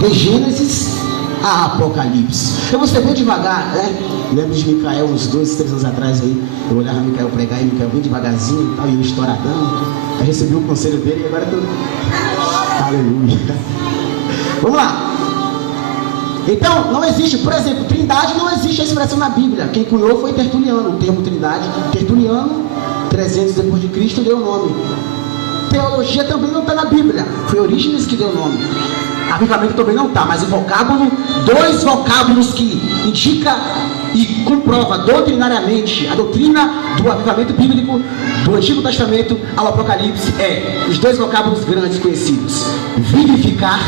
de Gênesis a Apocalipse. Eu vou ser bem devagar, né? Lembro de Micael, uns 2, 3 anos atrás aí, eu olhava Micael pregar e Micael bem devagarzinho e tal, e eu estouradão. Eu recebi o conselho dele e agora eu tô... Aleluia. Vamos lá. Então, não existe, por exemplo, trindade não existe a expressão na Bíblia. Quem cunhou foi Tertuliano, o termo trindade. Tertuliano, 300 depois de Cristo, deu o nome. Teologia também não está na Bíblia, foi Orígenes que deu o nome. Avivamento também não está, mas o vocábulo, 2 vocábulos que indica e comprova doutrinariamente a doutrina do avivamento bíblico do Antigo Testamento ao Apocalipse os 2 vocábulos grandes conhecidos: vivificar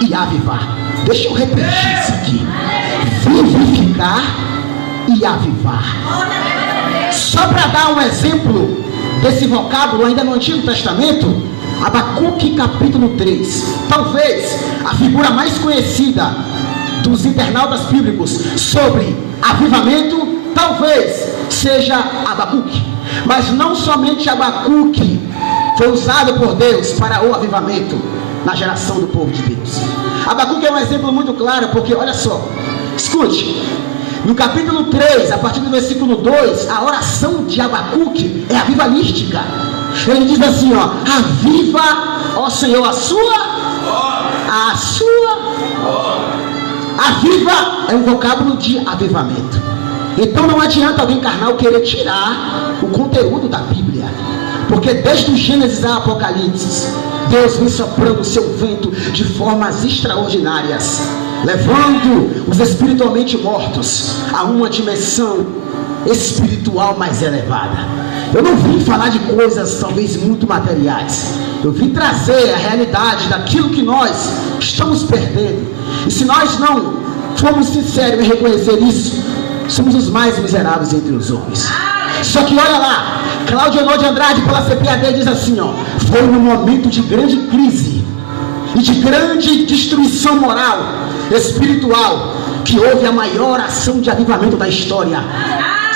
e avivar. Deixa eu repetir isso aqui: vivificar e avivar. Só para dar um exemplo desse vocábulo ainda no Antigo Testamento, Abacuque capítulo 3, talvez a figura mais conhecida dos internautas bíblicos sobre avivamento, talvez seja Abacuque. Mas não somente Abacuque foi usado por Deus para o avivamento na geração do povo de Deus. Abacuque é um exemplo muito claro, porque olha só, escute, no capítulo 3, a partir do versículo 2, a oração de Abacuque é avivalística. Ele diz assim, ó: aviva, ó Senhor, a sua. Aviva é um vocábulo de avivamento. Então não adianta alguém carnal querer tirar o conteúdo da Bíblia, porque desde o Gênesis a Apocalipse, Deus vem soprando o seu vento de formas extraordinárias, levando os espiritualmente mortos a uma dimensão espiritual mais elevada. Eu não vim falar de coisas talvez muito materiais. Eu vim trazer a realidade daquilo que nós estamos perdendo. E se nós não formos sinceros em reconhecer isso, somos os mais miseráveis entre os homens. Só que olha lá, Cláudio Honor de Andrade pela CPAD diz assim, ó: foi num momento de grande crise e de grande destruição moral, espiritual, que houve a maior ação de avivamento da história.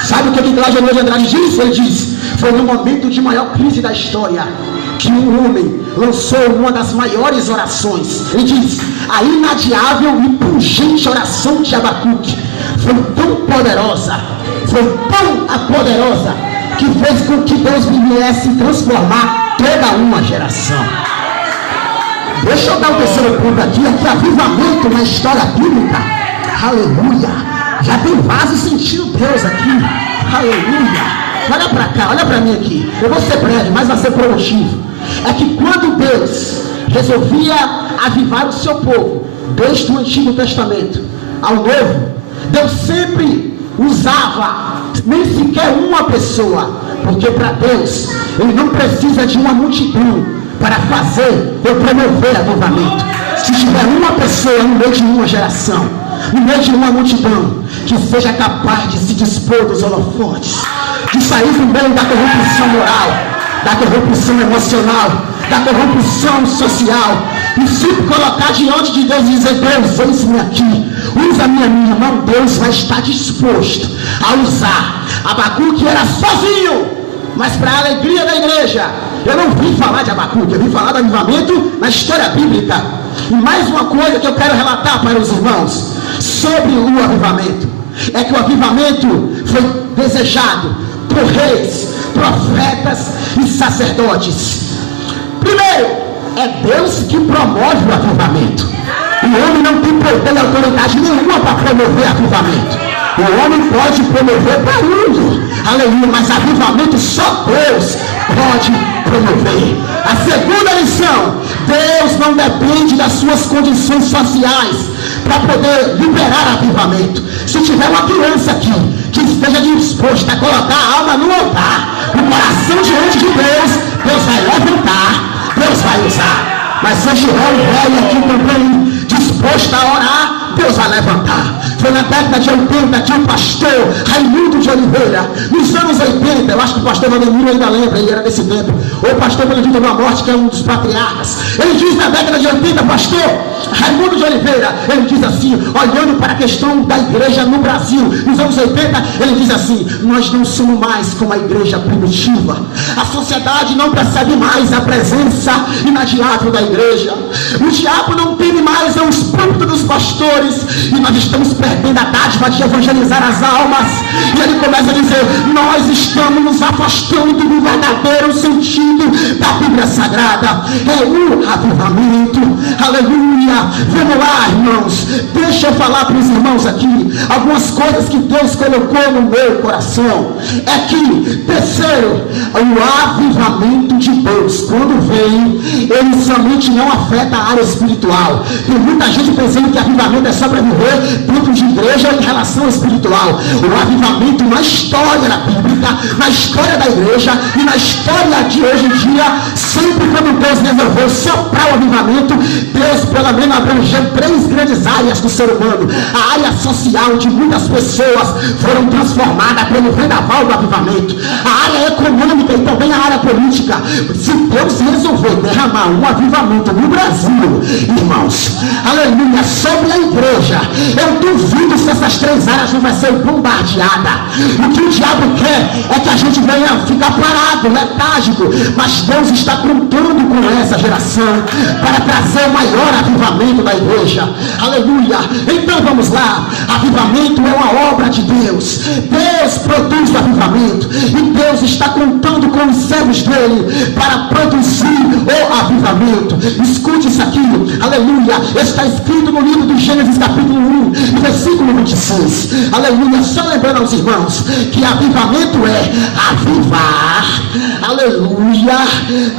Sabe o que Cláudio Honor de Andrade diz? Ele diz: foi no momento de maior crise da história que um homem lançou uma das maiores orações. Ele diz: a inadiável e pungente oração de Abacuque foi tão poderosa, que fez com que Deus viesse transformar toda uma geração. Deixa eu dar o terceiro ponto aqui, avivamento na história bíblica. Aleluia! Já tem vaso sentindo Deus aqui. Aleluia! Olha para cá, olha para mim aqui. Eu vou ser breve, mas vai ser produtivo. É que quando Deus resolvia avivar o seu povo, desde o Antigo Testamento ao Novo, Deus sempre usava nem sequer uma pessoa, porque para Deus Ele não precisa de uma multidão para fazer ou promover avivamento. Se tiver uma pessoa no meio de uma geração, no meio de uma multidão, que seja capaz de se dispor dos holofotes, de sair do meio da corrupção moral, da corrupção emocional, da corrupção social, e se colocar diante de Deus e dizer: Deus, eis-me aqui, usa-me a minha mão, Deus vai estar disposto a usar. Abacuque era sozinho, mas para a alegria da igreja, eu não vim falar de Abacuque, eu vim falar do avivamento na história bíblica. E mais uma coisa que eu quero relatar para os irmãos sobre o avivamento, é que o avivamento foi desejado por reis, profetas e sacerdotes. Primeiro, é Deus que promove o avivamento. O homem não tem poder e autoridade nenhuma para promover avivamento. O homem pode promover barulho, aleluia, mas avivamento só Deus pode promover. A segunda lição: Deus não depende das suas condições sociais para poder liberar avivamento. Se tiver uma criança aqui que esteja disposta a colocar a alma no altar, o coração diante de Deus, Deus vai levantar, Deus vai usar. Mas se tiver um velho aqui também disposto a orar, Deus vai levantar. Foi na década de 80 que o pastor Raimundo de Oliveira, nos anos 80, eu acho que o pastor Valdemiro ainda lembra, ele era desse tempo, ou o pastor Benedito da Morte, que é um dos patriarcas. Ele diz na década de 80, pastor Raimundo de Oliveira, ele diz assim, olhando para a questão da igreja no Brasil, nos anos 80, ele diz assim: nós não somos mais como a igreja primitiva. A sociedade não percebe mais a presença inadiável da igreja. O diabo não teme mais os pastores, e nós estamos perdendo a dádiva de evangelizar as almas. E ele começa a dizer: nós estamos nos afastando do verdadeiro sentido da Bíblia Sagrada. É o avivamento. Aleluia. Vamos lá, irmãos. Deixa eu falar para os irmãos aqui algumas coisas que Deus colocou no meu coração. É que, terceiro, o avivamento de Deus, quando vem, ele somente não afeta a área espiritual. Tem muita gente pensando que avivamento é só para viver dentro de igreja em relação ao espiritual. O avivamento na história bíblica, na história da igreja e na história de hoje em dia, sempre quando Deus resolveu soprar o avivamento, Deus pelo menos abrangeu 3 grandes áreas do ser humano. A área social, de muitas pessoas foram transformadas pelo vendaval do avivamento. A área econômica e também a área política. Se Deus resolver derramar um avivamento no Brasil, irmãos, aleluia, sobre a igreja, eu duvido se essas 3 áreas não vai ser bombardeadas. O que o diabo quer é que a gente venha ficar parado, letárgico, mas Deus está contando com essa geração para trazer o maior avivamento da igreja. Aleluia. Então vamos lá. Avivamento é uma obra de Deus. Deus produz o avivamento e Deus está contando com os servos dele para produzir o avivamento. Escute isso aqui. Aleluia. Está escrito no livro de Gênesis capítulo 1, versículo 26. Aleluia. Só lembrando aos irmãos que avivamento é avivar, aleluia,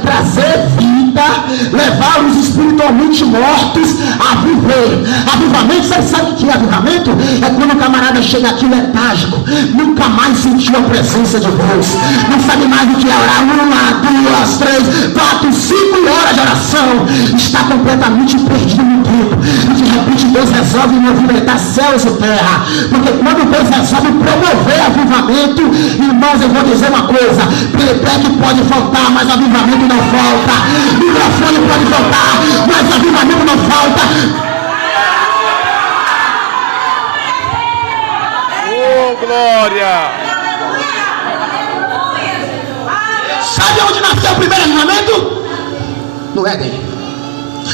trazer vida, levar os espiritualmente mortos a viver. Avivamento, você sabe o que é avivamento? É quando o camarada chega aqui letárgico, nunca mais sentiu a presença de Deus, não sabe mais o que é orar 1, 2, 3, 4, 5 horas de oração, está completamente perdido no tempo, e de repente Deus resolve movimentar céus e terra, porque quando Deus resolve promover avivamento, irmãos, eu vou dizer uma coisa: playback pode faltar, mas avivamento não falta. Microfone pode faltar, mas avivamento não falta. Oh, glória! Sabe onde nasceu o primeiro avivamento? No Éden.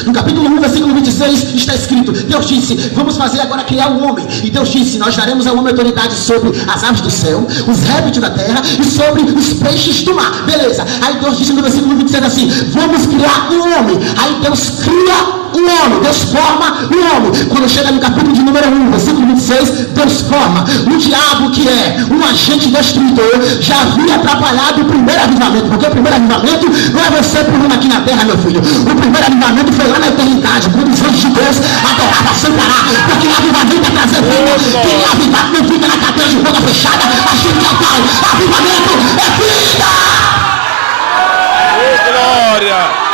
No capítulo 1, versículo 26, está escrito: Deus disse: vamos fazer agora criar um homem. E Deus disse: nós daremos ao homem autoridade sobre as aves do céu, os répteis da terra e sobre os peixes do mar. Beleza. Aí Deus disse no versículo 26 assim: vamos criar um homem. Aí Deus cria um homem, Deus forma um homem. Quando chega no capítulo de número 1, versículo 26, Deus forma. O diabo, que é um agente destruidor, já havia atrapalhado o primeiro avivamento. Porque o primeiro avivamento não é você pulando aqui na terra, meu filho. O primeiro avivamento foi lá na eternidade, quando os anjos de Deus adoravam sem parar. Porque avivamento é trazer vida. Quem é avivamento fica na cadeia de boca fechada, a gente é o pai. Avivamento é vida. Oh, glória!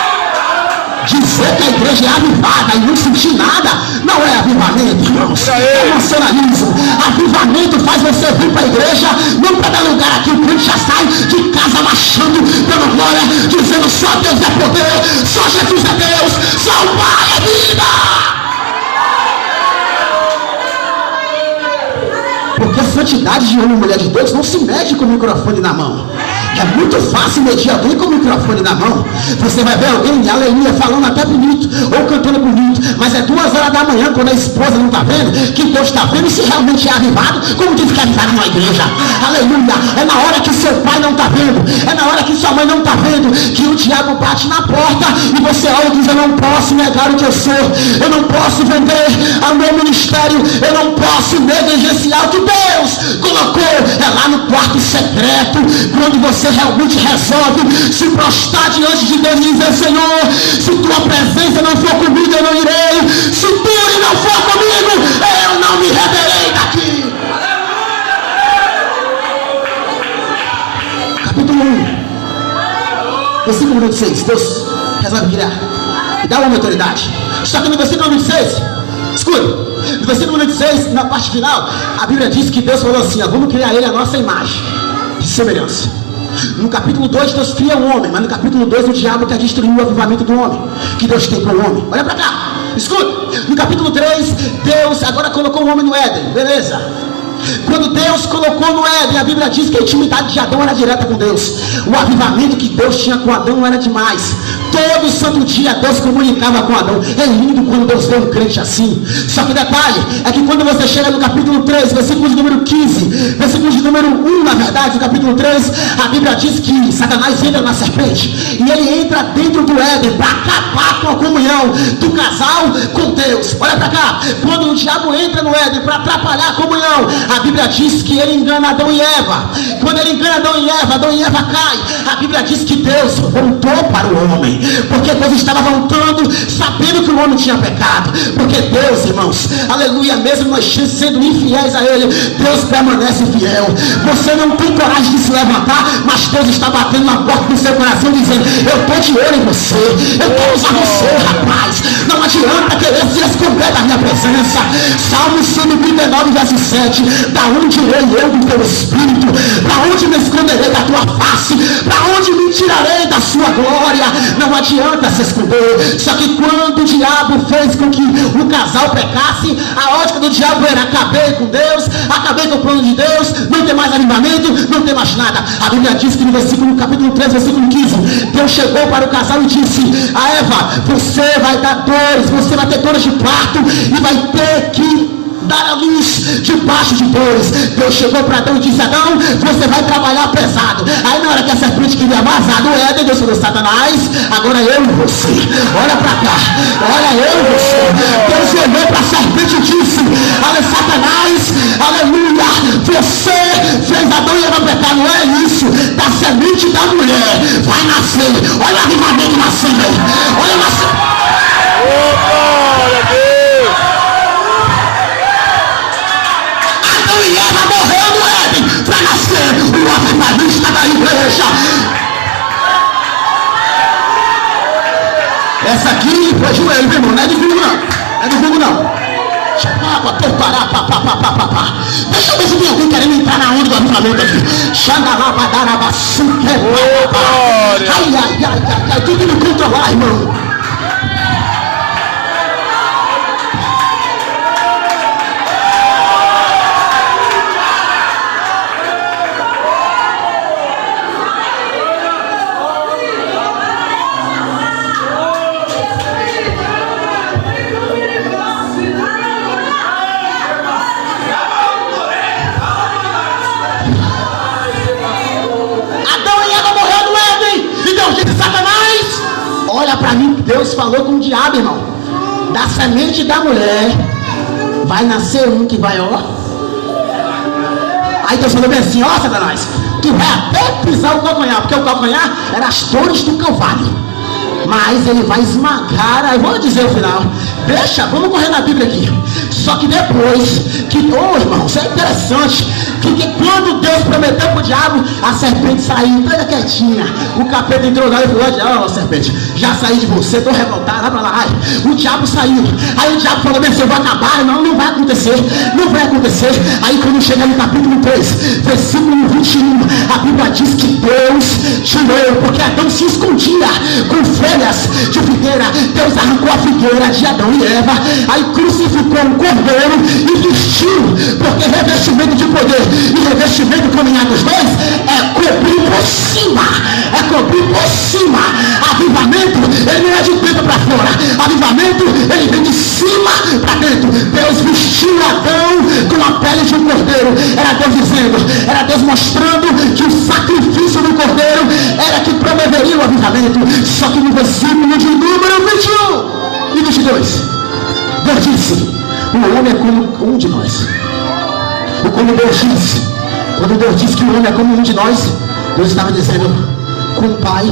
Dizer que a igreja é avivada e não sentir nada não é avivamento, irmãos. É emocionalismo. Avivamento faz você vir para a igreja, não para dar lugar aqui. O crente já sai de casa marchando, dando glória, dizendo: só Deus é poder, só Jesus é Deus, só o Pai é vida. Porque santidade de homem e mulher de Deus não se mede com o microfone na mão. É muito fácil medir alguém com o microfone na mão. Você vai ver alguém, aleluia, falando até bonito, ou cantando bonito, mas é 2 horas da manhã, quando a esposa não está vendo, que Deus está vendo se realmente é avivado, como diz que é avivado numa igreja. Aleluia. É na hora que seu pai não está vendo, é na hora que sua mãe não está vendo, que o diabo bate na porta e você olha e diz: eu não posso negar o que eu sou, eu não posso vender ao meu ministério, eu não posso negligenciar o que Deus colocou. É lá no quarto secreto, quando você realmente resolve se prostrar diante de Deus e dizer: Senhor, se tua presença não for comigo, eu não irei. Se tu não for comigo, eu não me retirei daqui. Capítulo 1, versículo 26. Deus resolve criar e dá uma autoridade. Só que no versículo 26, escuta, no versículo 26, na parte final, a Bíblia diz que Deus falou assim: vamos criar ele a nossa imagem de semelhança. No capítulo 2 Deus cria o homem, mas no capítulo 2 o diabo quer destruir o avivamento do homem que Deus tem com o homem. Olha para cá, escuta. No capítulo 3 Deus agora colocou o homem no Éden, beleza. Quando Deus colocou no Éden, a Bíblia diz que a intimidade de Adão era direta com Deus. O avivamento que Deus tinha com Adão não era demais. Todo santo dia Deus comunicava com Adão. É lindo quando Deus vê um crente assim. Só que detalhe, é que quando você chega no capítulo 3, versículo de número 15, versículo de número 1, na verdade, no capítulo 3, a Bíblia diz que Satanás entra na serpente, e ele entra dentro do Éden para acabar com a comunhão do casal com Deus. Olha para cá, quando o diabo entra no Éden para atrapalhar a comunhão, a Bíblia diz que ele engana Adão e Eva. Quando ele engana Adão e Eva cai. A Bíblia diz que Deus voltou para o homem, porque Deus estava voltando, sabendo que o homem tinha pecado. Porque Deus, irmãos, aleluia, mesmo nós sendo infiéis a Ele, Deus permanece fiel. Você não tem coragem de se levantar, mas Deus está batendo na porta do seu coração, dizendo: eu estou de olho em você, eu quero usar você, rapaz. Não adianta querer se esconder da minha presença. Salmo 139, verso 7: da onde irei eu do teu espírito? Para onde me esconderei da tua face? Para onde me tirarei da sua glória? Não adianta se esconder. Só que quando o diabo fez com que o casal pecasse, a ótica do diabo era: acabei com Deus, acabei com o plano de Deus, não tem mais avivamento, não tem mais nada. A Bíblia diz que no capítulo 3, versículo 15, Deus chegou para o casal e disse a Eva: você vai dar dores, você vai ter dores de parto e vai ter que dar a luz debaixo de dores. Deus chegou para Adão e disse: Adão, você vai trabalhar pesado. Aí na hora que a serpente queria vazar do Éden, Deus falou: Satanás, agora eu e você, olha para cá, olha eu e você. Deus olhou para a serpente e disse: olha, Satanás, aleluia, você fez Adão e Eva pecar. Não é isso, da semente da mulher vai nascer, olha o avivamento nascendo aí, olha nascendo. Glória a Deus. E ela morreu no Éden para nascer o avivamento da igreja. Essa aqui foi joelho, meu irmão, não é de Google não. Não é de Google não. Deixa eu ver se tem alguém querendo entrar na onda do avivamento aqui. Ai, tem que me controlar, irmão. Para mim, Deus falou com o diabo, irmão: da semente da mulher vai nascer um que vai, ó. Aí Deus falou bem assim: ó, Satanás, tu vai até pisar o calcanhar, porque o calcanhar era as dores do Calvário, mas ele vai esmagar. Aí vou dizer o final. Deixa, vamos correr na Bíblia aqui. Só que depois que, irmão, isso é interessante, que quando Deus prometeu para o diabo, a serpente saiu toda quietinha. O capeta entrou lá e falou: ó, serpente, já saí de você, estou revoltado, vai para lá. O diabo saiu. Aí o diabo falou: eu vou acabar. Não vai acontecer, não vai acontecer. Aí quando chega no capítulo 3, versículo 21, a Bíblia diz que Deus tirou, porque Adão se escondia com folhas de figueira. Deus arrancou a figueira de Adão e Eva, aí crucificou um cordeiro e vestiu, porque revestimento de poder e revestimento caminhar dos dois é cobrir por cima, é cobrir por cima. Avivamento, ele não é de dentro para fora, avivamento, ele vem de cima para dentro. Deus vestiu Adão com a pele de um cordeiro. Era Deus dizendo, era Deus mostrando que o sacrifício do cordeiro era que promoveria o avivamento. Só que no versículo de número 21 e 22, Deus disse: o homem é como um de nós. Quando Deus disse que o homem é como um de nós, Deus estava dizendo com o Pai,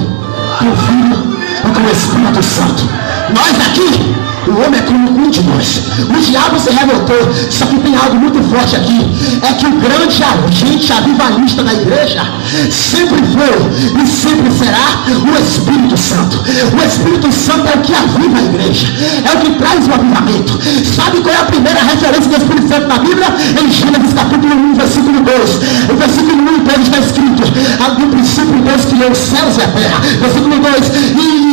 com o Filho e com o Espírito Santo. Nós aqui, o homem é como um de nós. O diabo se revoltou. Só que tem algo muito forte aqui, é que o grande agente avivalista da igreja sempre foi e sempre será o Espírito Santo. O Espírito Santo é o que aviva a igreja, é o que traz o avivamento. Sabe qual é a primeira referência do Espírito Santo na Bíblia? Em Gênesis capítulo 1, versículo 2. O versículo 1 e 2 está escrito: no princípio Deus criou os céus e a terra. Versículo 2: e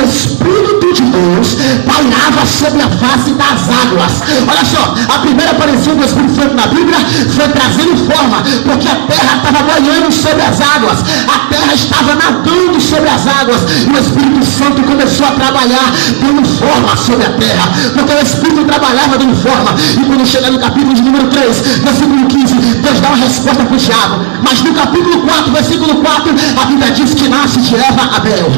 o Espírito de Deus Deus pairava sobre a face das águas. Olha só, a primeira aparição do Espírito Santo na Bíblia foi trazendo forma, porque a terra estava boiando sobre as águas, a terra estava nadando sobre as águas, e o Espírito Santo começou a trabalhar dando forma sobre a terra, porque o Espírito trabalhava dando forma. E quando chega no capítulo de número 3, versículo 15, Deus dá uma resposta para o Tiago. Mas no capítulo 4, versículo 4, a Bíblia diz que nasce de Eva Abel.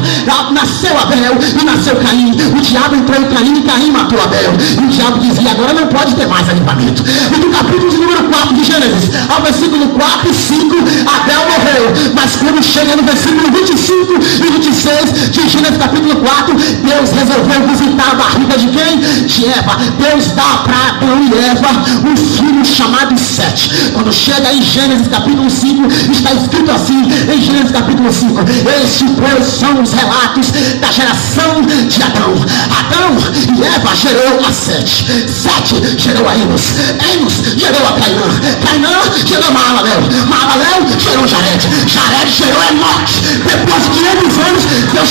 Nasceu Abel e nasceu Caim. O diabo entrou em Caim e Caim matou Abel. E o diabo dizia: agora não pode ter mais avivamento. E do capítulo de número 4 de Gênesis ao versículo 4 e 5, Abel morreu. Mas quando chega no versículo 25 e 26 de Gênesis capítulo 4, Deus resolveu visitar a barriga de quem? De Eva. Deus dá para Adão e Eva um filho chamado Sete. Quando chega em Gênesis capítulo 5, está escrito assim em Gênesis capítulo 5: estes pois são os relatos da geração de Adão. Adão e Eva gerou a Sete. Sete gerou a Enos. Enos gerou a Cainã. Cainã gerou Maalalel. Maalalel gerou Jared. Jared gerou Enoque. Depois de 500 anos, Deus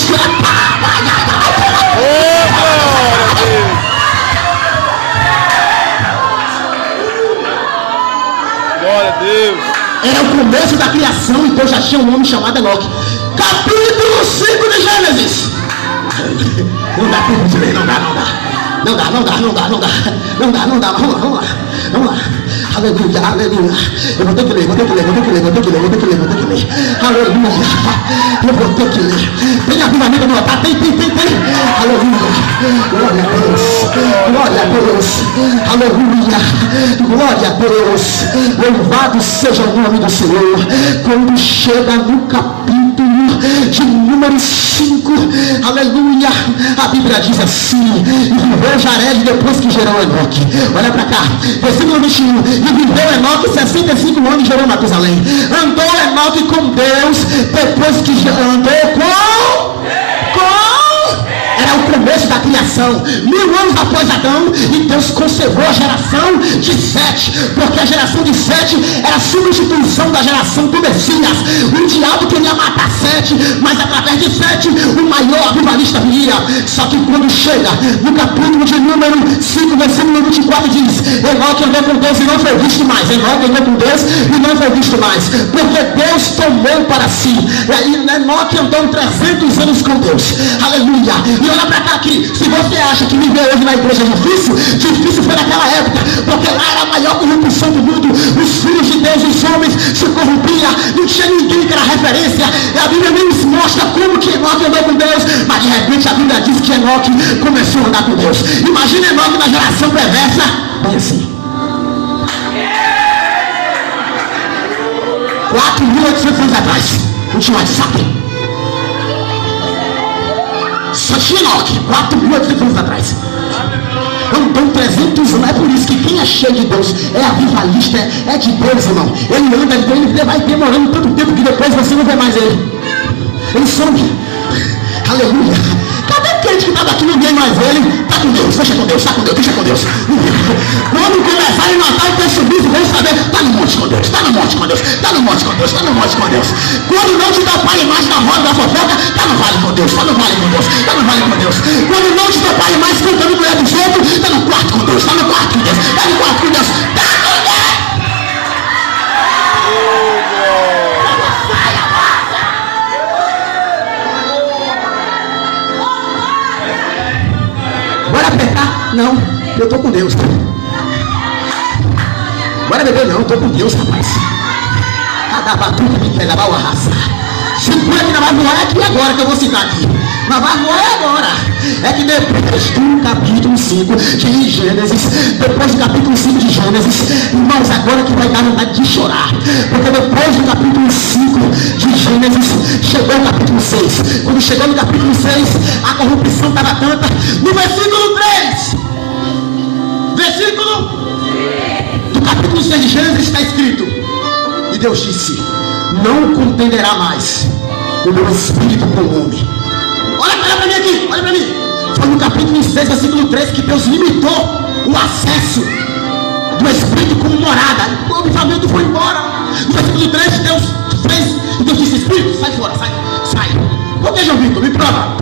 Glória a Deus. Era o começo da criação, então já tinha um homem chamado Enoque. Capítulo 5 de Gênesis. Não dá tempo de ler, não dá. Vamos lá. Aleluia. Eu vou ter que ler. Aleluia. Eu vou ter que ler. Tem avivamento no altar? Tem. Aleluia. Glória a Deus. Aleluia. Glória a Deus. Louvado seja o nome do Senhor. Quando chega no capítulo de número 5, aleluia, a Bíblia diz assim: e viveu Jared depois que gerou Enoque. Olha para cá, versículo 21, e viveu Enoque 65 anos e gerou Matusalém. Andou Enoque com Deus depois que andou com era o começo da criação, 1000 anos após Adão, e Deus conservou a geração de Sete, porque a geração de Sete era a substituição da geração do Messias. O diabo queria matar Sete, mas através de Sete o maior avivalista viria. Só que quando chega no capítulo de número 5, versículo 24, diz: Enoque andou com Deus e não foi visto mais. Enoque andou com Deus e não foi visto mais, porque Deus tomou para si. E aí Enoque andou 300 anos com Deus. Aleluia. E olha para cá aqui, se você acha que viver hoje na igreja é difícil foi naquela época, porque lá era a maior corrupção do mundo. Os filhos de Deus, os homens se corrompiam, não tinha ninguém que era referência. E a Bíblia nem nos mostra como que Enoque andou com Deus, mas de repente a Bíblia diz que Enoque começou a andar com Deus. Imagina Enoque na geração perversa, bem assim. 4.800 anos atrás, não tinha WhatsApp. Só tinha Enoque, 4.800 anos atrás. Andam 300 anos. É por isso que quem é cheio de Deus é avivalista, é de Deus, irmão. Ele anda, ele vai demorando tanto tempo que depois você não vê mais ele. Ele some. Aleluia. Cadê o crente que estava aqui, não vem mais ele? Está com Deus, deixa com Deus, deixa com Deus. Quando começarem a notar o texto bíblico, vamos saber: está no monte com Deus, está no monte com Deus. Quando não te toparem mais na roda da fofoca, está no vale com Deus. Quando não te toparem mais cantando mulher dos outros, está no quarto com Deus. Bora apertar? Não, eu estou com Deus. Bora beber? Não, eu estou com Deus, rapaz. Cada batuta me quer lavar uma raça. Segura que não vai voar, é aqui agora que eu vou citar aqui. Mas vai voar agora. É que depois do capítulo 5 de Gênesis, irmãos, agora que vai dar vontade de chorar. Porque depois do capítulo 5 de Gênesis, chegou o capítulo 6. Quando chegou no capítulo 6, a corrupção estava tanta. No versículo 3, do capítulo 6 de Gênesis está escrito: e Deus disse: não contenderá mais o meu espírito com o homem. Olha para mim aqui, olha para mim. Foi no capítulo 6, versículo 3, que Deus limitou o acesso do espírito como morada. O avivamento foi embora. No versículo 3, Deus disse: espírito, sai fora, sai. Por que, João Vitor? Me prova.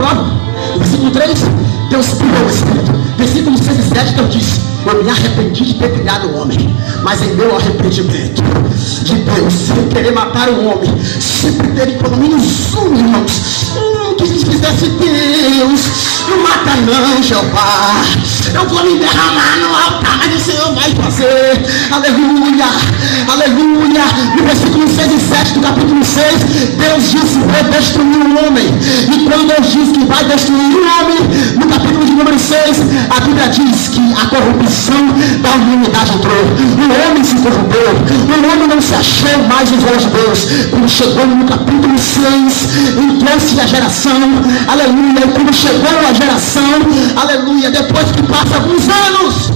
No versículo 3, Deus privou o Espírito. Versículo 6 e 7, Deus disse: eu me arrependi de ter criado o homem, mas em meu arrependimento de Deus, sem querer matar o homem, sempre teve pelo menos um, irmãos, que se fizesse Deus, não mata não, Jeová, eu vou me derramar no altar, mas o Senhor vai fazer. Aleluia, aleluia. No versículo 6 e 7 do capítulo 6, Deus disse: vou destruir o homem. E quando Deus diz que vai destruir o homem, no capítulo de número 6, a Bíblia diz que a corrupção da humanidade entrou, o homem se corrompeu, o homem não se achou mais nos olhos de Deus. Quando chegou no capítulo 6, entrou-se a geração, aleluia. E quando chegou a geração, aleluia, depois que passa alguns anos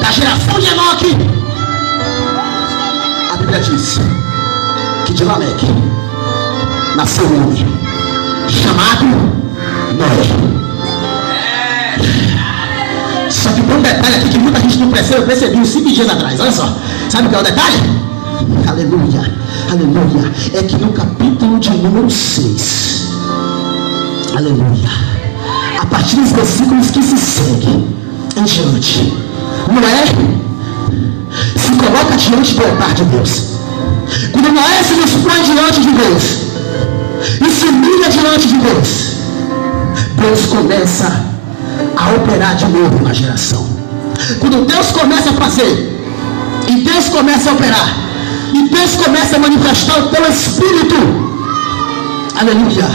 da geração de Enoque, a Bíblia diz que de Lameque nasceu um homem chamado Noé. Só que tem um detalhe aqui que muita gente não percebeu, eu percebi uns 5 dias atrás. Olha só, sabe qual é o detalhe? Aleluia, aleluia. É que no capítulo de número 6, aleluia, a partir dos versículos que se seguem em diante, Noé se coloca diante do altar de Deus. Quando Noé se dispõe diante de Deus e se humilha diante de Deus, Deus começa a operar de novo na geração. Quando Deus começa a fazer, e Deus começa a operar, e Deus começa a manifestar o teu Espírito, aleluia.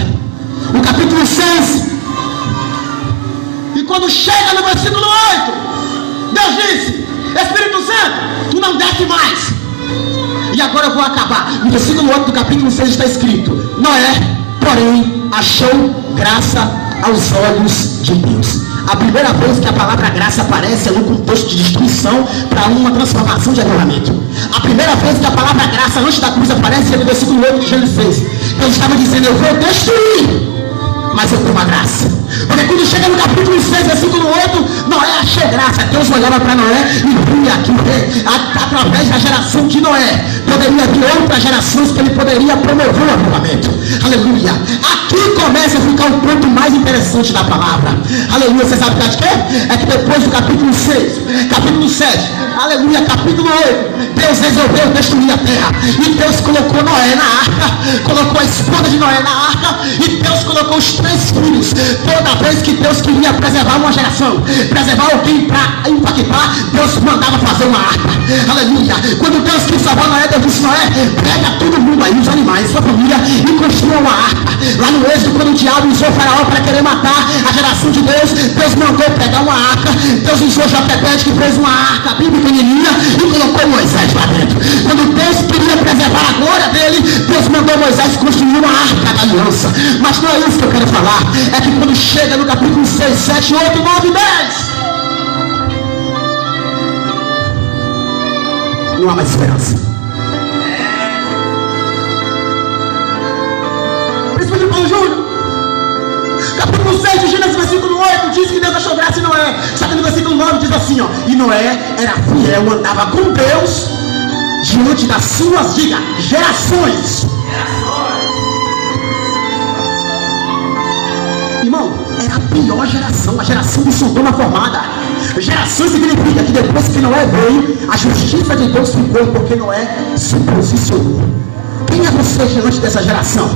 O capítulo 6, e quando chega no versículo 8, Deus disse: Espírito Santo, tu não desce mais. E agora eu vou acabar. No versículo 8 do capítulo 6 está escrito: Noé, porém, achou graça aos olhos de Deus. A primeira vez que a palavra graça aparece é no contexto de destruição para uma transformação de avivamento. A primeira vez que a palavra graça antes da cruz aparece é no versículo 8 de Gênesis 6. Deus estava dizendo: eu vou destruir, mas eu tenho uma graça. Porque quando chega no capítulo 6, versículo 8, Noé achou graça. Deus olhava para Noé e via que através da geração de Noé poderia vir outras gerações que ele poderia promover o avivamento. Aleluia. Aqui começa a ficar o ponto mais interessante da palavra. Aleluia. Você sabe de quê? É que depois do capítulo 6, capítulo 7, aleluia, capítulo 8, Deus resolveu destruir a terra. E Deus colocou Noé na arca, colocou a esposa de Noé na arca, e Deus colocou os 3 filhos. Toda vez que Deus queria preservar uma geração, preservar alguém para impactar, Deus mandava fazer uma arca. Aleluia. Quando Deus quis salvar Noé, Deus disse: Noé, pega todo mundo aí, os animais, sua família, e construa uma arca. Lá no Êxodo, quando o diabo usou Faraó para querer matar a geração de Deus, Deus mandou pegar uma arca. Deus usou Jotebete, que fez uma arca bem pequenininha, e colocou Moisés lá dentro. Quando Deus queria preservar a glória dele, Deus mandou Moisés construir uma arca da aliança. Mas não é isso que eu quero falar. É que quando chega no capítulo 6, 7, 8, 9, 10, não há mais esperança. Príncipe Paulo Júnior, capítulo 6 de Gênesis, versículo 8, diz que Deus achou graça em Noé. Só que no versículo 9 diz assim, ó: e Noé era fiel, andava com Deus diante das suas, diga, gerações. Irmão, era a pior geração, a geração de Sodoma formada. Geração significa que depois que Noé veio, a justiça de Deus ficou, porque Noé se posicionou. Quem é você diante dessa geração?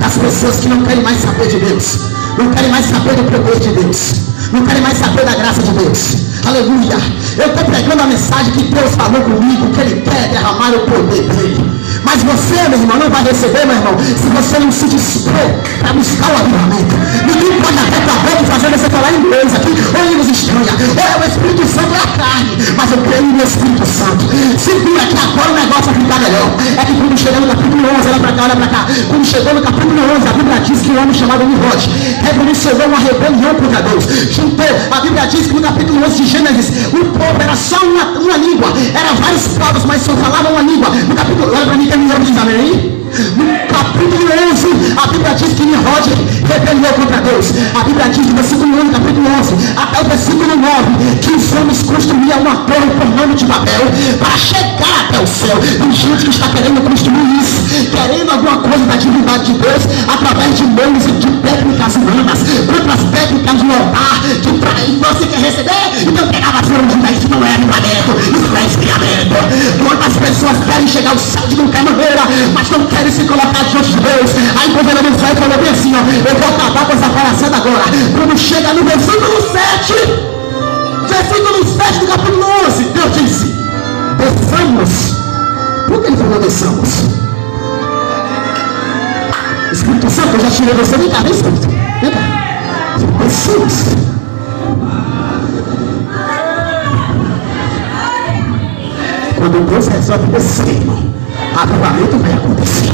Das pessoas que não querem mais saber de Deus, não querem mais saber do poder de Deus, não querem mais saber da graça de Deus. Aleluia. Eu estou pregando a mensagem que Deus falou comigo, que Ele quer derramar o poder dele. Mas você, meu irmão, não vai receber, meu irmão, se você não se dispor para buscar o avivamento. Ninguém pode até tua boca e fazer você falar inglês aqui, ou línguas estranhas, ou é o Espírito Santo ou é a carne. Mas eu creio no Espírito Santo. Segura que agora o negócio vai ficar melhor. É que quando chegou no capítulo 11, olha para cá. Quando chegou no capítulo 11, a Bíblia diz que um homem chamado Nimrod revolucionou uma rebelião contra Deus. Juntou, a Bíblia diz que no capítulo 11 de Gênesis, o povo era só uma língua. Eram vários povos, mas só falavam uma língua. No capítulo, olha para mim, que Nimrod diz amém. No capítulo 11, a Bíblia diz que Nimrod rebeliou contra Deus. A Bíblia diz no versículo 1, capítulo 11, até o versículo 9, que os homens construíam uma torre por nome de Babel para chegar até o céu. Tem gente que está querendo construir isso, querendo alguma coisa da divindade de Deus, através de meios e de técnicas humanas, outras técnicas de altar, que você quer receber, então pegava a flor de isso não é livramento, isso é esfriamento. Quantas pessoas querem chegar ao céu de qualquer maneira, mas não querem se colocar diante de Deus. Aí quando ele no céu falou bem assim, ó, eu vou acabar com essa palhaçada agora. Quando chega no versículo 7 do capítulo 11, Deus disse, desçamos. Por que ele falou desçamos? Espírito Santo, eu já tirei você, vem cá, vem Espírito, vem cá. Desçamos. Quando Deus resolve descer, irmão, avivamento vai acontecer.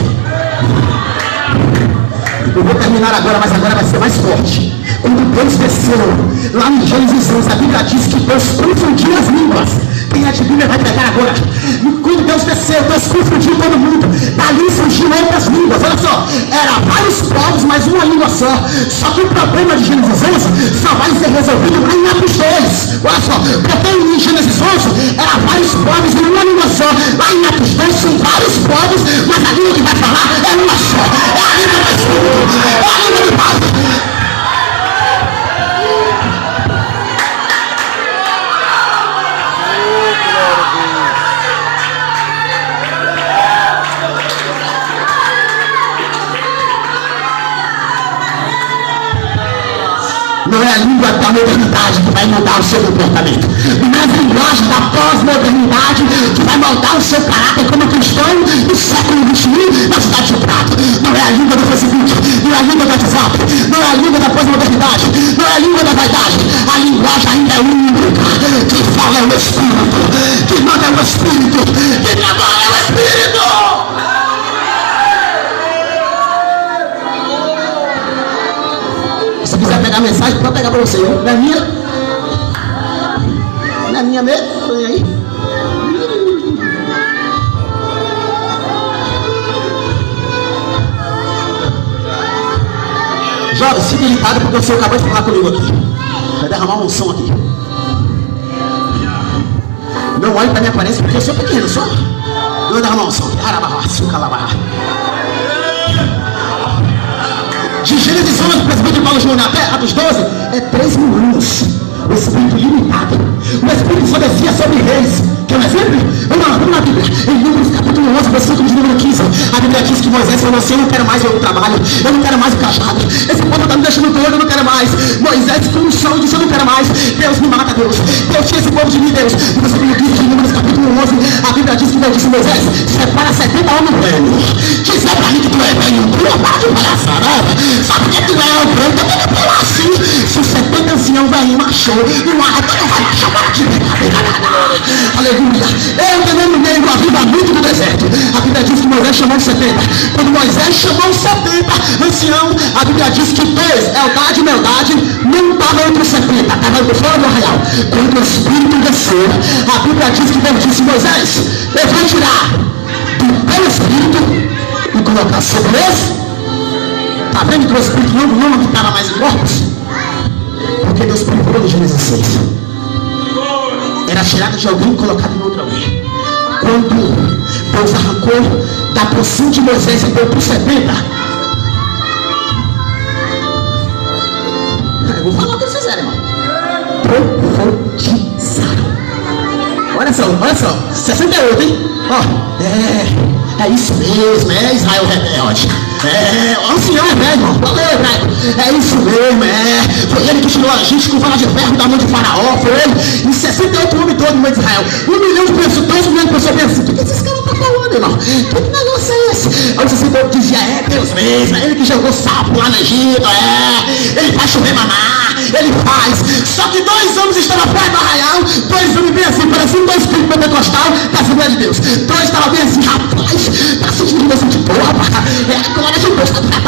Eu vou terminar agora, mas agora vai ser mais forte. Quando Deus desceu, lá em Gênesis 11, a Bíblia diz que Deus confundiu as línguas. Quem é de Bíblia vai pegar agora. Quando Deus desceu, Deus confundiu todo mundo. Dali surgiu outras línguas. Olha só, era vários povos, mas uma língua só. Só que o problema de Gênesis 11 só vai ser resolvido lá em Atos 2. Olha só, porque em Gênesis 11 era vários povos e uma língua só. Lá em Atos 2 são vários povos, mas a língua que vai falar é uma só. É a língua do Espírito, é a língua do Pai. Não é a língua da modernidade que vai mudar o seu comportamento. Não é a linguagem da pós-modernidade que vai moldar o seu caráter como cristão no século XXI na cidade de Prado. Não é a língua do Facebook, não é a língua do WhatsApp, não é a língua da pós-modernidade, não é a língua da vaidade. A linguagem ainda é única. Quem fala é o Espírito, quem manda é o Espírito, quem trabalha é o Espírito. Se quiser pegar a mensagem, pode pegar para você. Não é minha? Não é minha mesmo? Põe aí. Jovem, fique ligado porque o senhor acabou de falar comigo aqui. Vai derramar uma unção aqui. Não olhe para minha aparência porque eu sou pequeno, só. Não vai derramar uma unção. De Gênesis 11, o presbítero Paulo Júnior até Atos 12, é 3 mil anos. O Espírito limitado. O Espírito só descia sobre reis. Quer um exemplo? Vamos na Bíblia. Em Números capítulo 11, versículo de número 15. A Bíblia diz que Moisés falou assim, eu não quero mais o trabalho. Eu não quero mais o cajado. Esse povo está me deixando doido, eu não quero mais. Moisés com o chão disse, eu não quero mais. Deus me mata, Deus. Deus tira esse povo de mim, Deus. E você me diz que em Números capítulo 11, a Bíblia diz que Deus disse, Moisés, separa 70 homens velhos. Dizer pra mim que tu é velho. Tu não para de palhaçada. Sabe que tu é o branco? Eu tenho que falar assim. Se os 70 ancião velho marchou, e uma rata não vai marchar para ti. Aleluia. Eu também no meio do avivamento do deserto. A Bíblia diz que Moisés chamou os 70. Quando Moisés chamou os 70 ancião, a Bíblia diz que dois, Eldade e Meldade, não estavam entre os 70, estavam do fora do arraial. Quando o Espírito desceu, a Bíblia diz que Deus disse, Moisés, eu vou tirar do teu Espírito e colocar sobre eles. Está vendo que o Espírito não habitava mais em corpos? Porque Deus preparou no Gênesis 6. Era tirado de alguém e colocado em outro alguém. Quando Deus arrancou da porção de Moisés e deu para os 70. Eu vou falar o que eles fizeram, irmão. Profetizaram. Olha só, 68, hein? Ó, é isso mesmo, é Israel rebelde. Ancião é velho, irmão. É isso mesmo, Foi ele que tirou a gente com vara de ferro da mão de Faraó, foi ele. Em 68 homens todo no meio de Israel. 1 milhão de pessoas, 2 milhões de pessoas pensam, o que esses caras estão falando, irmão? Que negócio é esse? Aí o sacerdote dizia, Deus mesmo, é ele que jogou sapo lá no Egito, ele faz chover maná, ele faz. Só que 2 homens estavam perto do arraial, 2 homens bem assim, pareciam 2 espíritos pentecostal da Assembleia de Deus. 2 estavam bem assim, rapaz, tá sentindo Deus de boa, é a glória de Deus, tá pegando,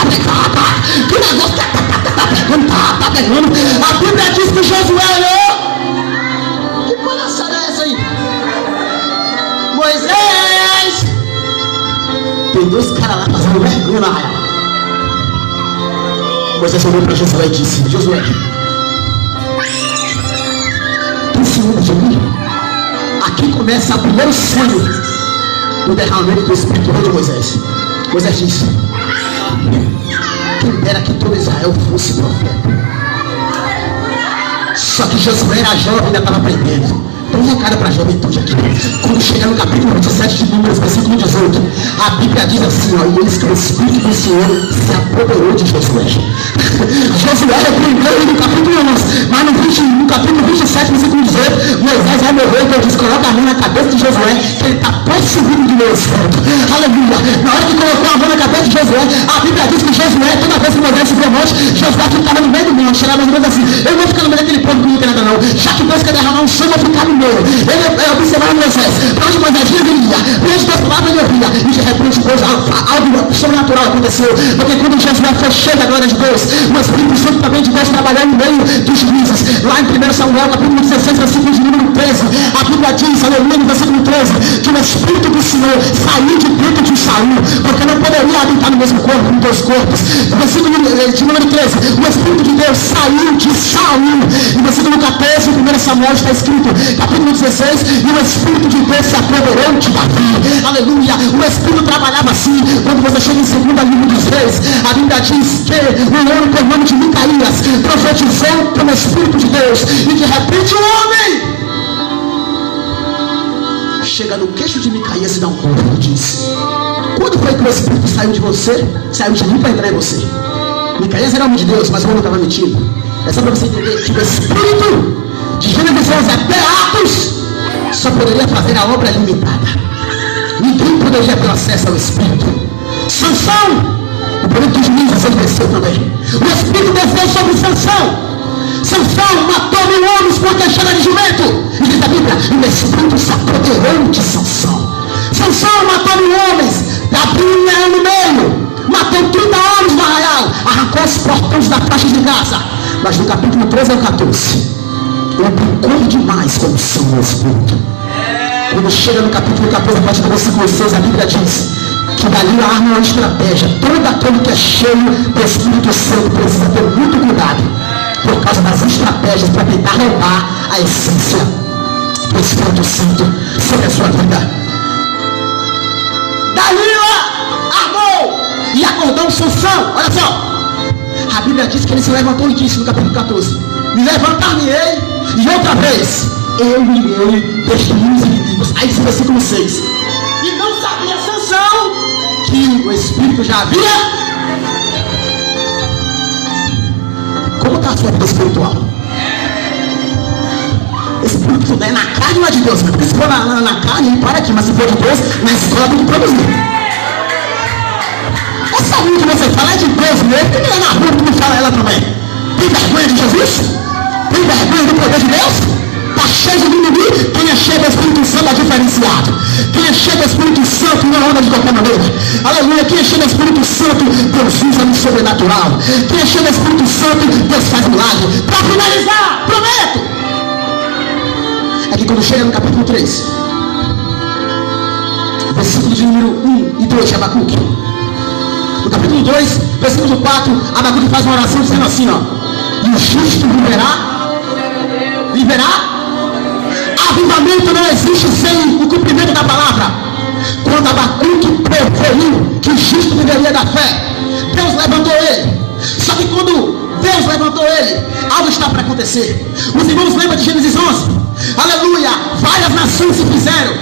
que negócio tá pegando. A Bíblia diz que Josué olhou. Que palhaçada é essa aí? Moisés! Tem 2 caras lá fazendo vergonha na arraial. Moisés olhou para Josué e disse, Josué, tu se lembra de mim? Aqui começa o primeiro sonho do derramamento do Espírito de Moisés. Moisés disse: quem dera que todo Israel fosse profeta. Só que Josué era jovem, ainda estava aprendendo. Então um recado para a juventude aqui. Quando chegar no capítulo 27 de Números, versículo 18, a Bíblia diz assim, ó: e eles que o Espírito do Senhor se apoderou de Josué. Josué repreendeu ele no capítulo 11, mas no capítulo 27, versículo 18, Moisés vai morrer, então diz: coloca a mão na cabeça de Josué, que ele está possuído de meu santo. Aleluia. Na hora que colocou a mão na cabeça de Josué, a Bíblia diz que Josué, toda vez que Moisés subiu ao monte, Josué ficava no meio do monte, chegava mais ou menos assim: eu vou ficar no meio daquele povo que não tem nada não, já que Deus quer derramar um som, eu vou ficar no meio. Ele observava Moisés, para onde Moisés ia, ele ia, para onde Deus falava, ele ouvia, e de repente Deus, algo sobrenatural aconteceu, porque quando Josué foi cheio da glória de Deus, o Espírito Santo também de Deus trabalhou no meio dos juízes. Lá em 1 Samuel, capítulo 16, versículo de número 13, a Bíblia diz, aleluia, no versículo 13, que o Espírito do Senhor saiu de dentro de Saul, porque não poderia habitar no mesmo corpo, com dois corpos. No versículo de número 13, o Espírito de Deus saiu de Saul. No versículo 14, 1 Samuel está escrito, capítulo 16, e o Espírito de Deus se apoderou de Davi. Aleluia. O Espírito trabalhava assim. Quando você chega em 2 livro dos Reis, a Bíblia diz que um homem com o nome de Micaías profetizou pelo Espírito de Deus, e de repente o homem chega no queixo de Micaías e dá um corpo e diz: quando foi que o Espírito saiu de você, saiu de mim para entrar em você? Micaías era homem de Deus, mas o homem estava mentindo. É só para você entender que o Espírito de Gênesis 11 até Atos só poderia fazer a obra limitada. Ninguém poderia ter acesso ao Espírito. Sansão, o poder dos juízes, ele desceu também. O Espírito desceu sobre Sansão. Sansão matou 1000 homens com a queixada de jumento. E diz a Bíblia: o Espírito se apoderou de Sansão. Sansão matou 1000 homens, abriu um leão no meio, matou 30 homens no arraial, arrancou os portões da faixa de Gaza. Mas no capítulo 13 ao 14, ele brincou demais com o som do Espírito. Quando chega no capítulo 14, a partir do versículo 6, a Bíblia diz que dali a arma é uma estratégia. Todo aquele que é cheio do Espírito Santo precisa ter muito cuidado, por causa das estratégias para tentar roubar a essência do Espírito Santo sobre a sua vida. Dalila armou e acordou Sansão. Olha só, a Bíblia diz que ele se levantou e disse no capítulo 14: me levantar-me-ei, e outra vez eu irei destruir os inimigos. Aí diz o versículo 6: e não sabia Sansão que o Espírito já havia. Como está a sua vida espiritual? Espírito que é na carne não é de Deus, mas se for na carne, ele para aqui, mas se for de Deus, na escola tem que produzir. Essa língua que você fala é de Deus mesmo. Tem que ir lá na rua que não fala ela também. Tem vergonha de Jesus? Tem vergonha do poder de Deus? Está cheio de inimigo? Quem é cheio do Espírito Santo é diferenciado. Quem é cheio do Espírito Santo não anda de qualquer maneira. Aleluia. Quem é cheio do Espírito Santo, Deus usa no sobrenatural. Quem é cheio do Espírito Santo, Deus faz milagre. Para finalizar, prometo, é que quando chega no capítulo 3, versículo de número 1 e 2 de Abacuque, no capítulo 2, versículo 4, Abacuque faz uma oração dizendo assim, ó: e o justo viverá. Avivamento não existe sem o cumprimento da palavra. Quando Abacuque preveniu que o justo viveria da fé, Deus levantou ele. Só que quando Deus levantou ele, algo está para acontecer. Os irmãos lembram de Gênesis 11? Aleluia! Várias nações se fizeram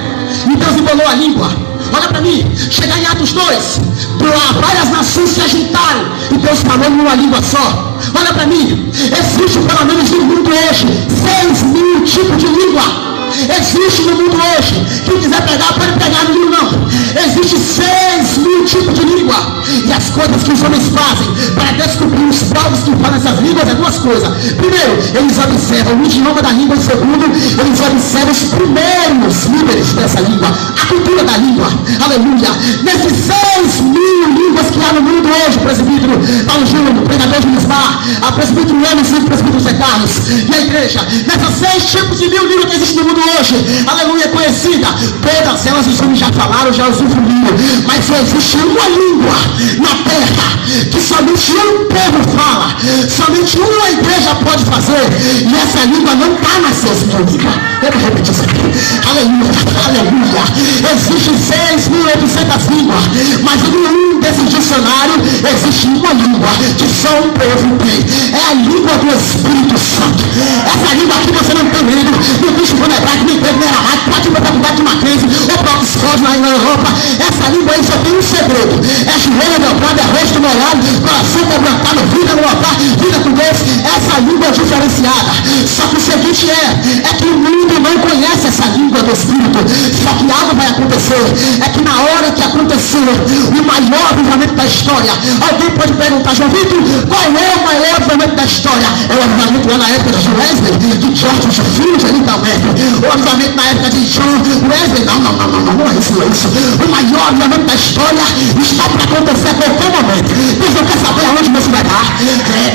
e Deus embolou a língua. Olha para mim, chegar em Atos 2, várias nações se ajuntaram e Deus falou numa língua só. Olha para mim, existe pelo menos no mundo hoje 6.000 tipos de língua. Existe no mundo hoje, quem quiser pegar, pode pegar no livro não. Existe 6.000 tipos de língua. E as coisas que os homens fazem para descobrir os povos que falam essas línguas é duas coisas. Primeiro, eles observam o idioma da língua. E segundo, eles observam os primeiros líderes dessa língua, a cultura da língua. Aleluia. Nesses 6.000 línguas que há no mundo hoje, o presbítero Paulo Júnior, o pregador de Lismar, a presbítero Emerson e o presbítero Zé Carlos e a igreja, nessas 6 tipos de línguas que existem no mundo hoje, aleluia, conhecida, todas elas os homens já falaram, já usufruíram, mas só existe uma língua na terra que somente um povo fala, somente uma igreja pode fazer, e essa língua não está nas 6.000 línguas. Eu vou repetir isso aqui. Aleluia, aleluia. Existem 6.800 línguas, mas em nenhum desses dicionários existe uma língua que só um povo tem. É a língua do Espírito Santo. Essa língua aqui você não tem medo, não bicho for hebraico, nem tem nem aramaico, pode ir para a faculdade de Mackenzie ou para Oxford na Europa. Essa língua aí só tem um segredo: é joelho dobrado, é rosto molhado, coração quebrantado, vida no altar, vida com Deus. Essa língua é diferenciada. Só que o seguinte é que o mundo não conhece essa língua do Espírito. Só que algo vai acontecer. É que na hora que acontecer o maior avivamento da história, alguém pode perguntar: João Vitor, qual é o maior avivamento da história? É o avivamento lá na época de Wesley, de George Field, ali da Wesley. O avivamento na época de John Wesley. Não é isso, não é isso. O maior avivamento da história está para acontecer a qualquer momento. Deus não quer saber aonde você vai dar.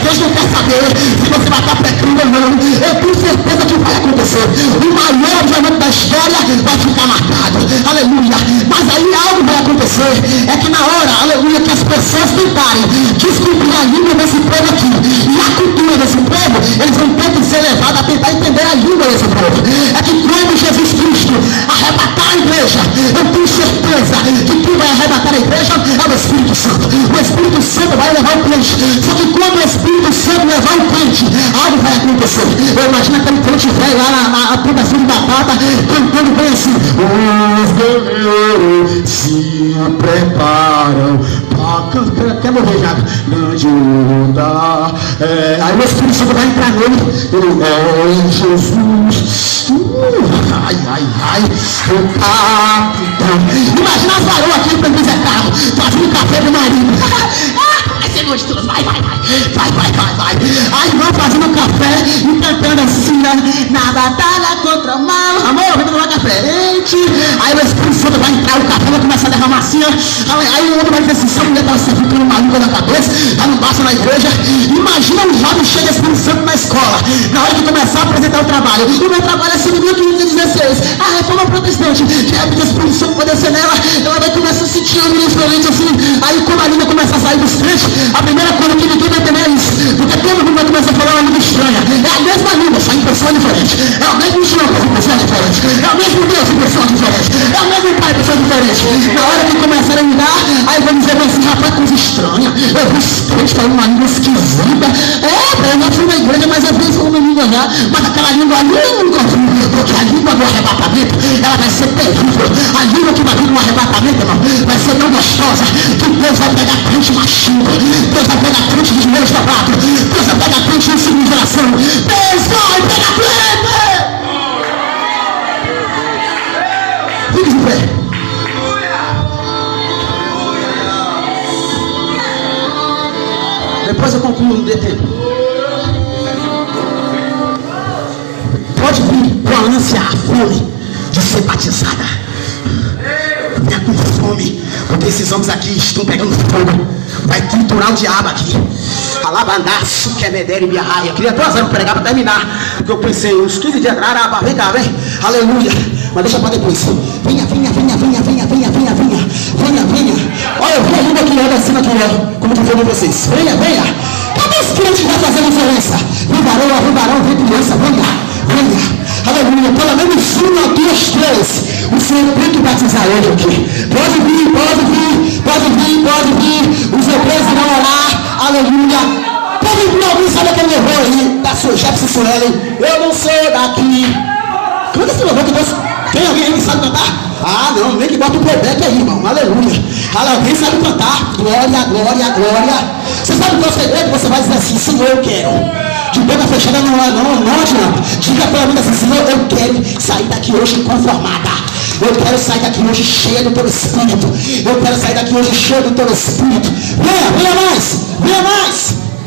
Deus não quer saber se você vai estar pecando ou não. Eu tenho certeza que vai acontecer. O maior avivamento da história vai ficar marcado. Aleluia. Mas aí algo vai acontecer. É que na hora, aleluia, que as pessoas tentarem descobrir a língua desse povo aqui e a cultura desse povo, eles vão ter que ser levados a tentar entender a língua desse povo. É que quando Jesus Cristo arrebatar a igreja, eu tenho certeza que quem vai arrebatar a igreja é o Espírito Santo. O Espírito Santo vai levar o crente. Só que quando o Espírito Santo levar o crente, algo vai acontecer. Eu imagino aquele crente velho lá na fundação de batata, cantando bem assim: os guerreiros se preparam para cantar. Quer morrer já? Grande luta. Aí o Espírito Santo vai entrar nele. Ele é Jesus. Ai, o capitão. Imagina as varoas aqui para Zé Carlos fazendo café do marido. Vai ser gostoso, vai. Aí vão fazendo café e cantando assim, na batalha contra o mal. Amor, vem tomar café. Aí o Espírito Santo vai entrar, o café vai começar a derramar assim. Aí o outro vai dizer assim: essa mulher está ficando maluca da cabeça, já não basta na igreja. Imagina um jovem chega Espírito Santo na escola, na hora de começar a apresentar o trabalho. O meu trabalho é sobre 1516, a reforma protestante. De repente o Espírito Santo vai descer nela, ela vai começar a sentir algo diferente assim. Aí quando a língua começa a sair dos crentes, a primeira coisa que ninguém vai entender é isso, porque todo mundo vai começar a falar uma língua estranha. É a mesma língua, só em pessoa diferente. É o mesmo idioma, em pessoa diferente. É o mesmo Deus, em pessoa diferente. É o mesmo Pai, em pessoa diferente. Na hora que começarem a mudar, aí vão dizer assim: rapaz, coisa estranha. Eu vi os crentes falando uma língua esquisita. Eu não fui na igreja, mas eu vi isso uma língua já. Mas aquela língua ali eu nunca vi, porque a língua do arrebatamento, ela vai ser terrível. A língua que vai vir no arrebatamento, irmão, vai ser tão gostosa que Deus vai pegar crente machinho. Deus vai pegar crente de joelhos dobrados. Deus vai pegar crente em segunda geração. Deus vai pegar crente. Fique de pé. Depois eu concluo, não dê tempo. Pode vir com a ânsia, a fome de ser batizada. Venha com fome, porque esses homens aqui estão pegando fogo. Vai triturar o diabo aqui. Alabandaço, que é medere e biarraia. Queria 2 anos pregar para terminar, porque eu pensei uns 15 dias atrás, vem cá, vem. Aleluia. Mas deixa para depois. Venha. Olha, eu vi a língua que anda assim aqui, ó. Como que foi de vocês? Venha. Cadê os crentes que vai fazer diferença? Vem varão, vem criança, venha. Aleluia. Pelo menos 1, 2, 3. O Senhor tem que batizar hoje aqui. Pode vir. Os hebreus irão orar. Aleluia. Pode vir alguém, sabe aquele louvor aí da sua Jefferson Suelen? Eu não sou daqui. Canta esse louvor que Deus. Tem alguém aí que sabe cantar? Não, nem que bota o playback aí, irmão. Aleluia. Alguém sabe cantar. Glória. Você sabe qual é o segredo? Você vai dizer assim: Senhor, eu quero. De boca fechada não adianta. Diga pela vida assim: Senhor, eu quero sair daqui hoje conformada. Eu quero sair daqui hoje cheia do teu Espírito. Eu quero sair daqui hoje cheia do teu Espírito.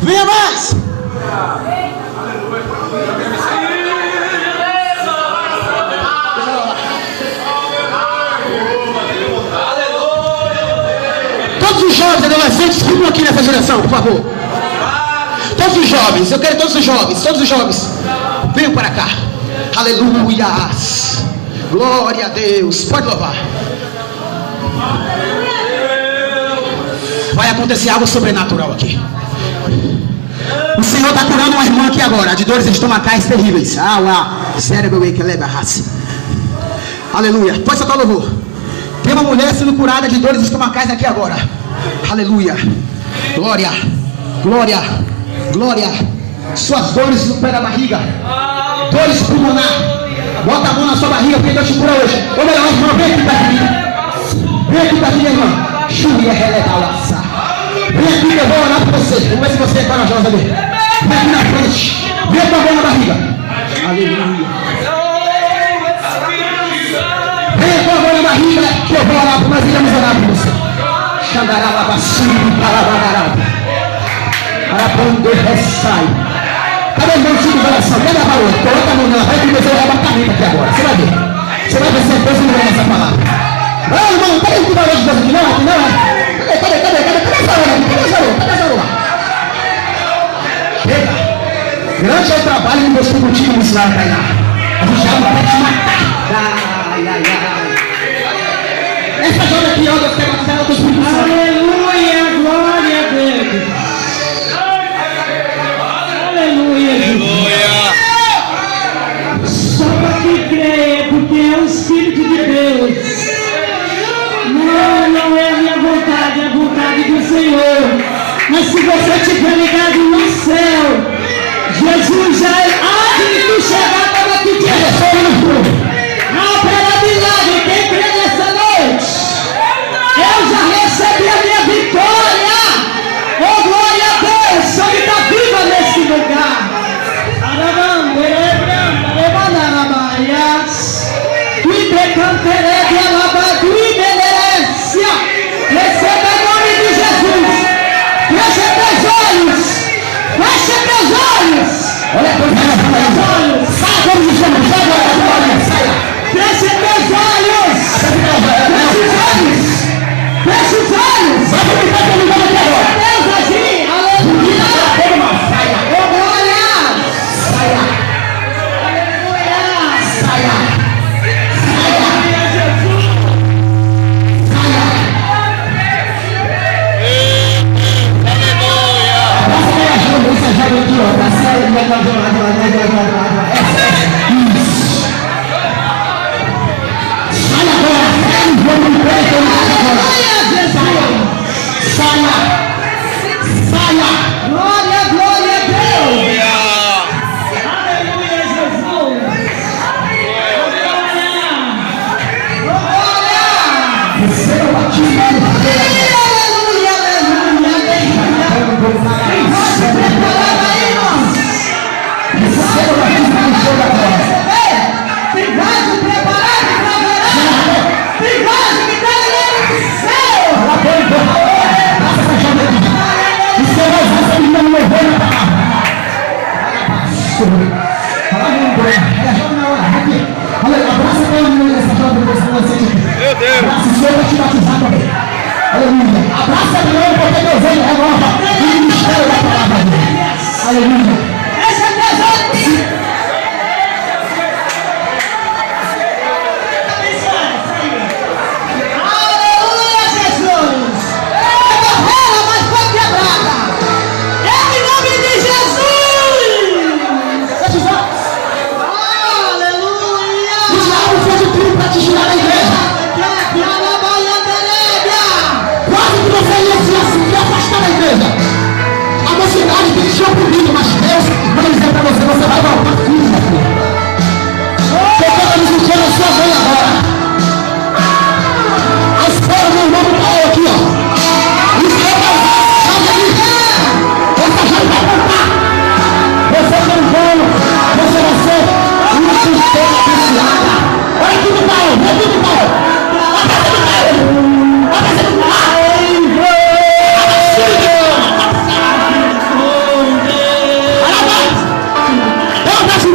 Venha mais. Todos os jovens adolescentes, ficam aqui nessa direção, por favor. Todos os jovens, eu quero todos os jovens. Venham para cá. Aleluia. Glória a Deus. Pode louvar. Vai acontecer algo sobrenatural aqui. O Senhor está curando uma irmã aqui agora, de dores estomacais terríveis. Sério, meu bem, que leva a raça. Aleluia. Pode soltar o louvor. Tem uma mulher sendo curada de dores estomacais aqui agora. Aleluia. Glória. Glória. Glória. Suas dores no pé da barriga. Dores pulmonar. Bota a mão na sua barriga, porque Deus te cura hoje. Ô melhor, irmão, vem aqui pra mim. Vem aqui pra mim, irmão. Chuia, relevalaça. Vem aqui que eu vou orar por você. Vamos ver se você é corajosa ali. Vem aqui na frente. Vem com a mão na barriga. Aleluia. Vem com a mão na barriga que eu vou orar por nós. Iremos orar por você. Xandarababacim, palabagaraba. Arapando, ressai. Cadê o irmão de oração? Cadê a valor? Coloca a mão nela. Vai começar o arrebatamento aqui agora. Você vai ver. Você vai ver certeza não é essa palavra. Ô irmão, cadê o valor de Deus aqui? Não, aqui não é. Cadê essa hora aqui? Cadê essa hora? Chega. Grande é o trabalho que Deus tem contigo no Israel, Tainá. A gente já não pode te matar. Essa joga aqui, ó, Deus quer matar ela do Espírito Santo. Aleluia, glória a Deus. Aleluia, só para quem crê, porque é o Espírito de Deus. Não é a minha vontade, é a vontade do Senhor. Mas se você estiver ligado no céu, Jesus já antes de tu chegar, estava aqui te recebendo. Não opera milagre, quem crê nessa noite? Eu já recebi a minha vitória. Oh, glória a Deus, o Senhor está viva nesse lugar. Receba em nome de Jesus. Fecha teus olhos. Fecha teus olhos. Olha a coisa que ela fala aí. Sai como se chama. Sai. Fecha teus olhos. Fecha os olhos. Fecha os olhos. Vai comigo aqui agora. Deus agir. Aleluia. Oh, glória. Saia. Aleluia. Saia. Aleluia, Jesus. Essa joga aqui, ó. Pra sair, vai. Sai agora. Vamos ver Saia. Glória a Deus. Aleluia, Jesus. Glória. Receba o batismo. Aleluia. Pode preparar aí, irmãos. Receba o batismo do Senhor agora. Tem vaso preparado para adorar. Tem vaso que está olhando para o céu. Passa essa joga aqui. E você vai usar essa menina no louvor na palavra. Fala bem, Deus. É a joga na hora. Aqui. Olha, abraça a menina nessa joga que você vai ser. Meu Deus. Abraça o Senhor para te batizar também. Aleluia. Abraça a menina porque Deus ele renova o ministério da palavra dele. Aleluia. Essa é Deus olhos. Aleluia, Jesus. Toda rola, mas foi quebrada. Em nome de Jesus. Fecha os olhos. Aleluia. O diabo fez de tudo para te tirar da igreja. Quase que você ia se afastar da igreja. A mocidade tem que te oprimido, mas Deus vai dizer para você, você vai voltar firme, meu filho. Tocando no chão na sua mãe agora. A esfera do irmão do Paulo aqui, ó. Esfera, sai ali. Essa já vai voltar. Você não vai, você vai ser uma sistema viciada. Olha aqui no Paulo, olha aqui no Paulo. Olha aqui no Paulo. Olha aqui no Paulo. Eu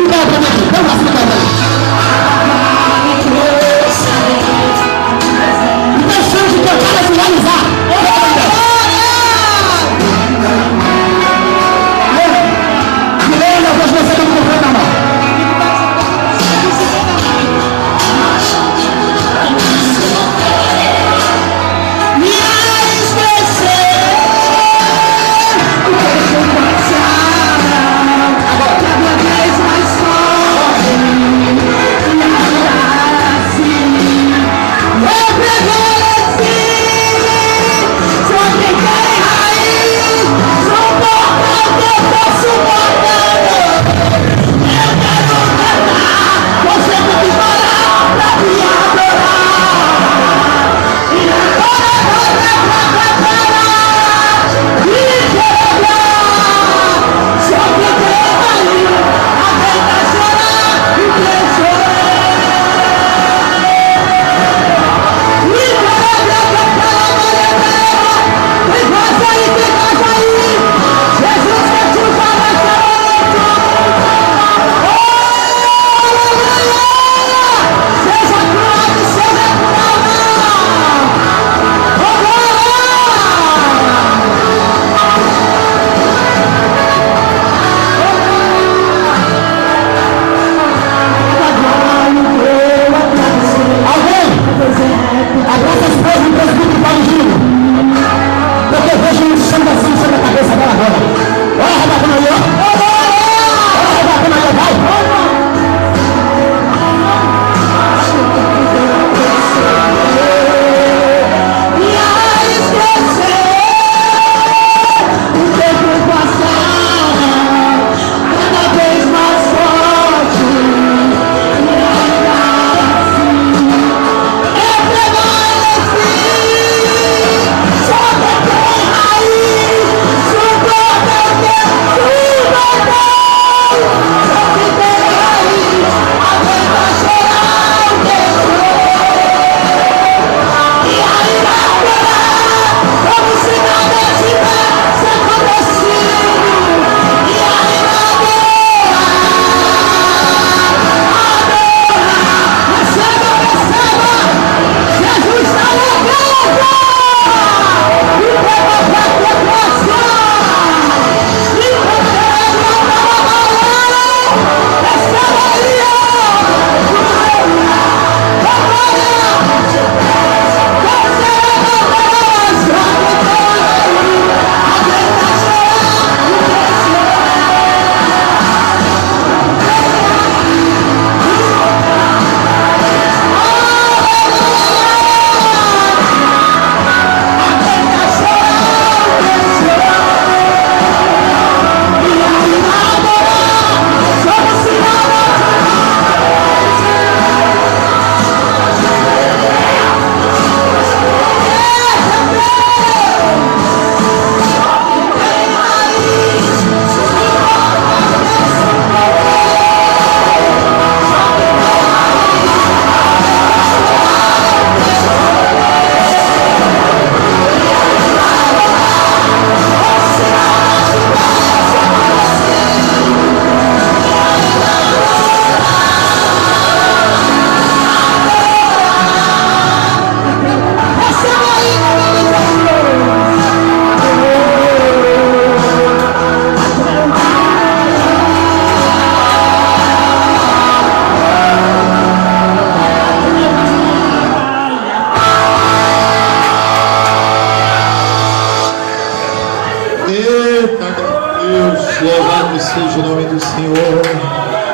Louvado seja o nome do Senhor.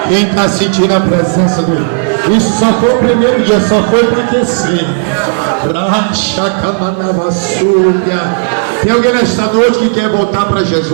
Quem está sentindo a presença do... Isso só foi o primeiro dia, só foi para aquecer. Tem alguém nesta noite que quer voltar para Jesus?